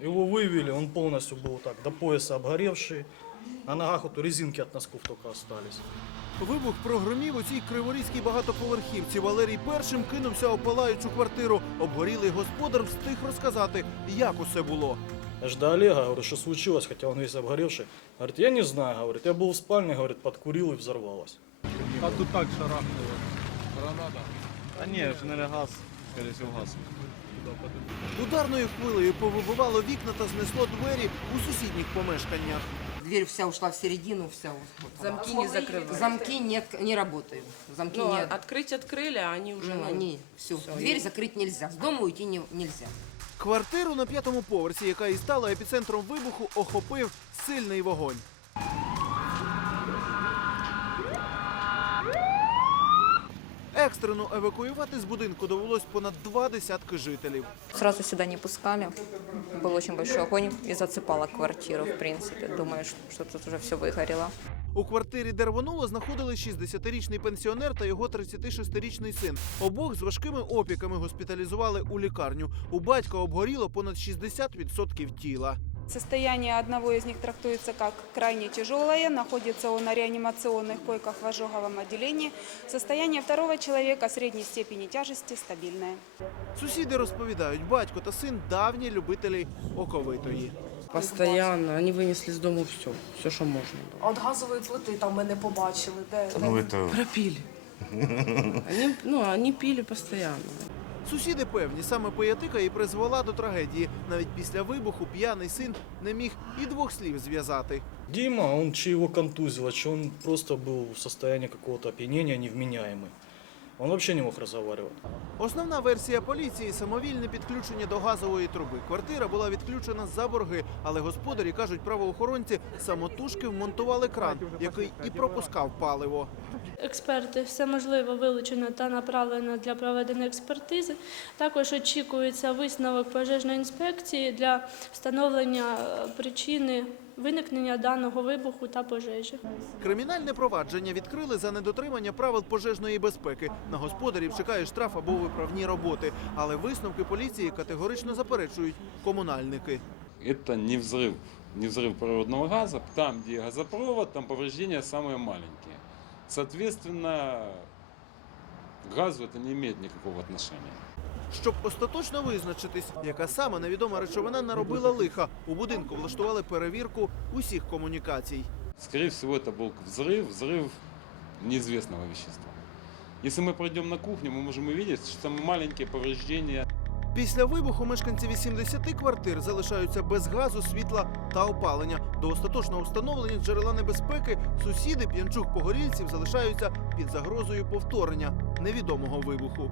Его вывели, он полностью был так, до пояса обгоревший. На ногах вот резинки от носков только остались. Вибух прогромів у цій криворізькій багатоповерхівці. Валерій першим кинувся у палаючу квартиру. Обгорілий господар встиг розказати, як усе було. Я ж до Олега говорю, что случилось, хотя он весь обгоревший. Говорит, я не знаю, говорит, я был в спальне, говорит, подкурил и взорвалось. А тут так шарахнуло. Граната. А ні, ж не газ, скоріше всього, газ. Ударною хвилею повибивало вікна та знесло двері у сусідніх помешканнях. Дверь вся ушла в середину, вся. вот Замки она. не закрываются. Замки нет, не работают. Замки Ну, нет. открыть открыли, а они уже... Ну, ну, они все. всё, Дверь они- закрыть нельзя. С дома уйти не- нельзя. Квартиру на п'ятому поверсі, яка і стала епіцентром вибуху, охопив сильний вогонь. Екстрено евакуювати з будинку довелось понад два десятки жителів. Сразу сюда не пускали. Был очень большой огонь и зацепало квартиру, в принципе. Думаю, что- что тут уже все выгорело. У квартирі, де рвонуло, знаходились 60-річний пенсіонер та його 36-річний син. Обох з важкими опіками госпіталізували у лікарню. У батька обгоріло понад 60% тіла. Состояние одного из них трактуется как крайне тяжелое, находится он на реанимационных койках в ожоговом отделении. Состояние второго человека средней степени тяжести стабильное. Сусіди розповідають, батько та син давні любителі оковитої. Постоянно. Они вынесли с дому все. Все, что можно было. А от газової плити там ми не побачили. Де, де? Ну, это... Пропили. Они, ну, они пили постоянно. Сусіди певні, саме поятика і призвела до трагедії. Навіть після вибуху п'яний син не міг і двох слів зв'язати. Діма, он чи його контузило, чи він просто був в стані какого-то невміняємий. невменяемый. Он вообще не мог разговаривать. Основна версія поліції самовільне підключення до газової труби. Квартира була відключена за борги, але господарі кажуть, правоохоронці самотужки вмонтували кран, який і пропускав паливо. Експерти все можливо вилучено та направлено для проведення експертизи. Також очікується висновок пожежної інспекції для встановлення е, причини виникнення даного вибуху та пожежі. Кримінальне провадження відкрили за недотримання правил пожежної безпеки. На господарів чекає штраф або виправні роботи. Але висновки поліції категорично заперечують комунальники. Это не взрыв, не взрыв природного газа. Там, где газопровод, там повреждения самые маленькие. Соответственно, к газу это не имеет никакого отношения. Щоб остаточно визначитись, яка саме невідома речовина наробила лиха, у будинку влаштували перевірку усіх комунікацій. Скорее всего, это был взрыв, взрыв неизвестного вещества. Если мы пройдем на кухню, мы можем увидеть, что там маленькие повреждения. Після вибуху мешканці 80 квартир залишаються без газу, світла та опалення. До остаточного встановлення джерела небезпеки сусіди п'янчук погорільців залишаються під загрозою повторення невідомого вибуху.